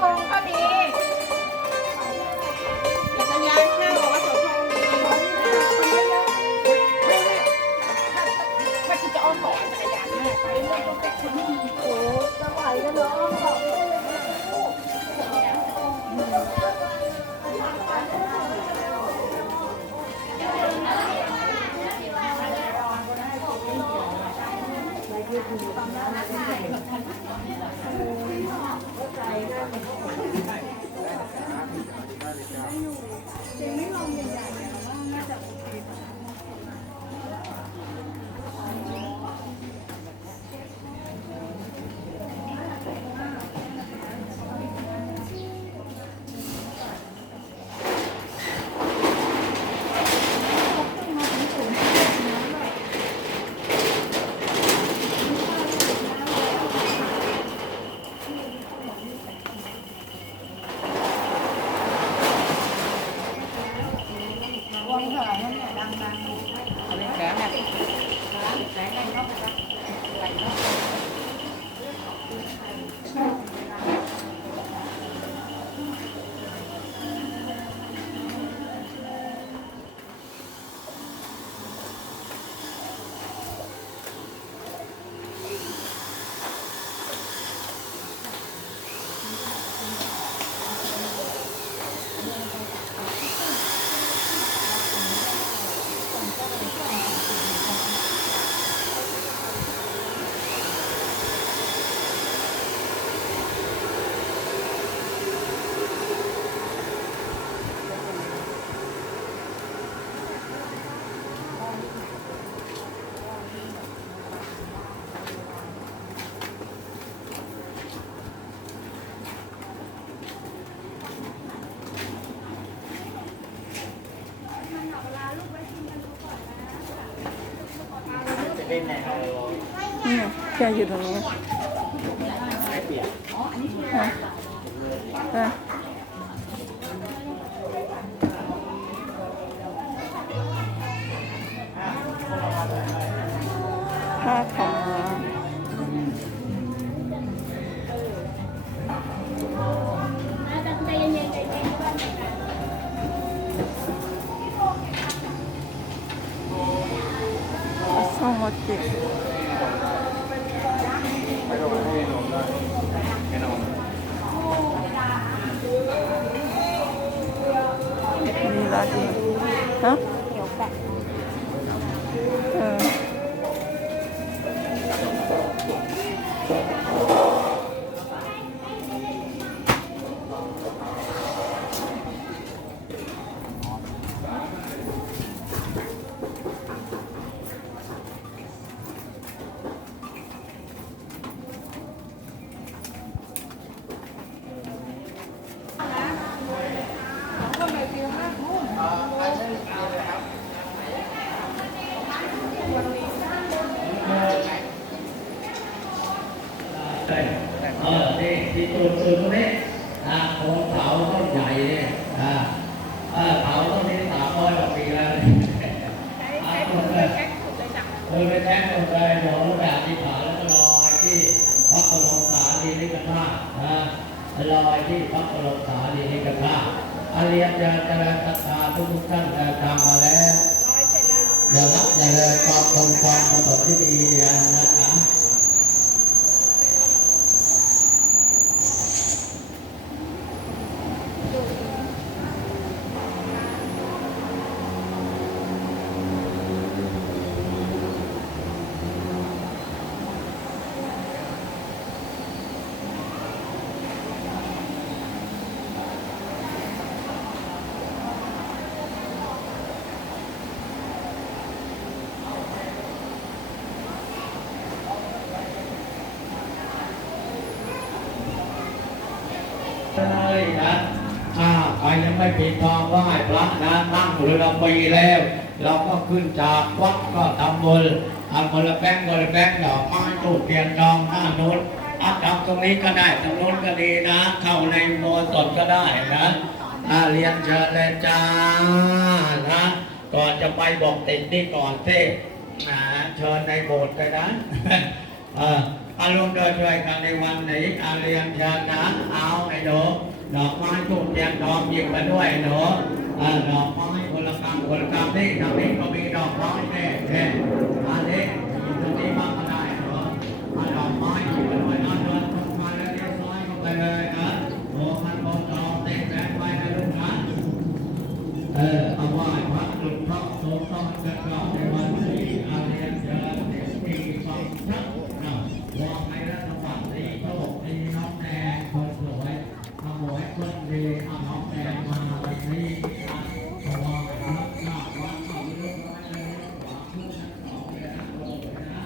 ธงก็ดีจักรยานเข้าวัดเสาธงดีว่าที่จะอ้อมบอกจักรยานแม่ไปเรื่อยๆไปคนนี้โอ้จะไหวกันเนาะนี่แกอยู่ตรงนี้ผ้าขาวม้าสองวัดจิมีร้านดีฮะเดี๋ยวแปะที่ตัวตรงนี้โคนเถาต้นใหญ่เนี่ยเถาต้นนี้300 กว่าปีแล้วใช้คนเลยแท็กสุดเลยจ้ะไปแท็กสุดเลยหลงแบบที่ผ่าแล้วก็ลอยที่พระบรมสารีริกธาตุลอยที่พระบรมสารีริกธาตุเรียนจะเจริญศรัทธาทุกท่านทำมาแล้วอย่ารับอย่าเลยความตรงความประสบที่ดีนะครับ เลยนะใครยังไม่ปิดทองไหว้พระนะนั่งเรือปีแล้วเราก็ขึ้นจากวัดก็ทำบุญคนละแบงค์ดอกไม้ตู้เทียนทองหน้าโน้นทำตรงนี้ก็ได้ตรงโน้นก็ดีนะเข้าในโบสถ์ก็ได้นะเรียนเชิญเลยจ้านะก่อนจะไปบอกติดนี่ก่อนเท่เชิญในโบสถ์ไปนะ อารมณ์โดยช่วยกันในวันนี้การเรียนเชิญนะเอาไอ้หนูดอกไม้ทูบเทียนดอกหยิบมาด้วยหนูดอกไม้คนละกำนี่ทางนี้ก็มีดอกไม้แน่อันนี้อยู่ตรงนี้บ้างก็ได้หนูดอกไม้หยิบมาด้วยเดินตรงมาแล้วเลี้ยวซ้ายเข้าไปเลยนะโอ้มันโดนดอกเต็มแรงไว้นะลูกนะเอาไหว้พระหลุดพระโสดต้องเกิดก่อนในวันนี้อาเรียนเชิญเด็กที่ฟังชักวางในรัฐบาลดีโตดีน้องแดงคนสวยขโมยคนดีเอาน้องแดงมาวันนี้เพราะว่ารับหน้าวัดเขาเรียบร้อยเลยหวังเพื่อนสองเลยนะโอ้ยนะ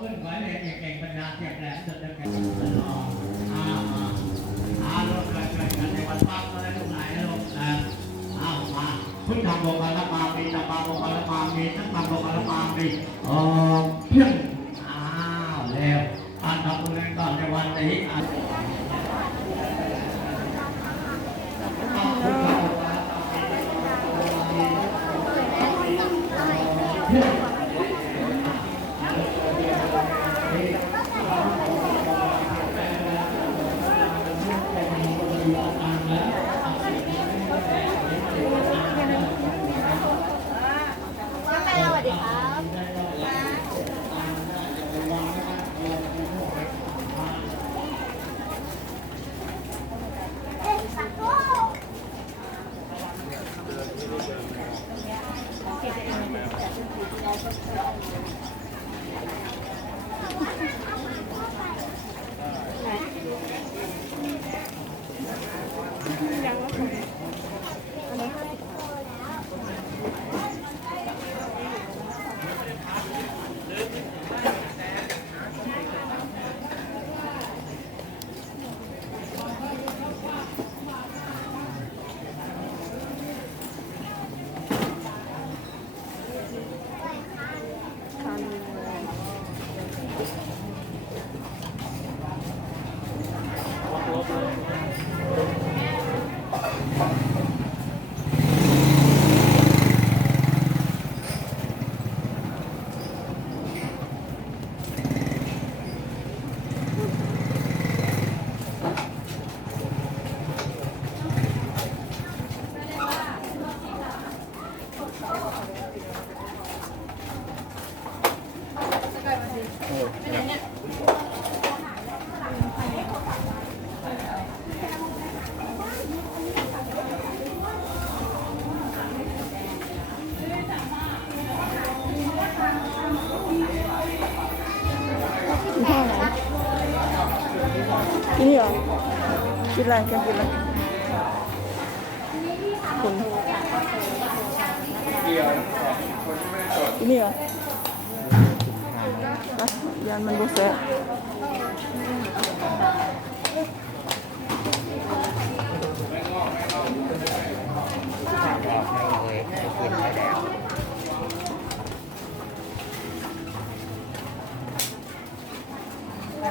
ขึ้นไว้เลยเก่งๆปัญญาเจ็บแหลมจนจะแก่ลองลงเลยกันในวันพักก็ได้ตรงไหนลูกมาพึ่งทำโลกาลปามีตาปาโลกาลปามีทั้งทำโลกาลปามีเพียงแล้วการทำบุญก่อนในวันนี้ กินอะไรแกกินอะไรคุณกินนี่เหรออ่ะยันมันบุเซ่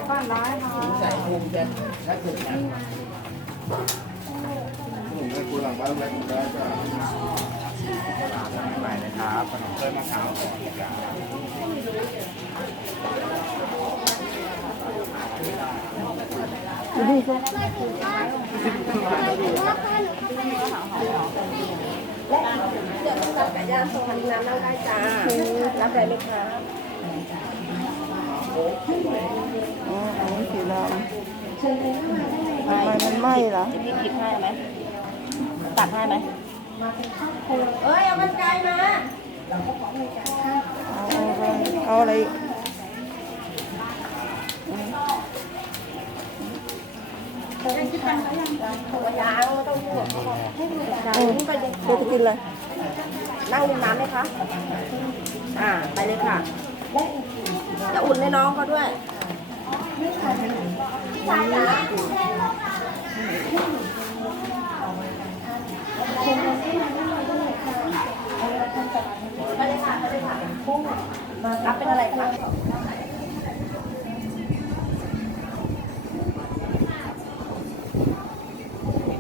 บ้านร้ายค่ะ ใส่ภูมิเป็นนักศึกษา ผมให้กูหลังบ้านแล้วผมได้จ้ะใหม่เลยครับขนมเส้นมะพร้าวก่อนจ้ะ ดูดิเขา เดี๋ยวต้องรับไก่ย่างส่งพันน้ำนั่งได้จ้ารับอะไรไหมคะ อ๋ออันนี้สีดำทำไมมันไหม้ล่ะ พี่คิดให้ไหมตัดให้ไหมเอ้ยเอามันไกลมา เอาอะไรอีก ตัวยางไม่ต้องห่วงไปเลย เดี๋ยวจะกินอะไร นั่งดื่มน้ำไหมคะ ไปเลยค่ะจะอุ่นให้น้องเขาด้วยใช่จ้ะไปเลยค่ะ รับเป็นอะไรคะ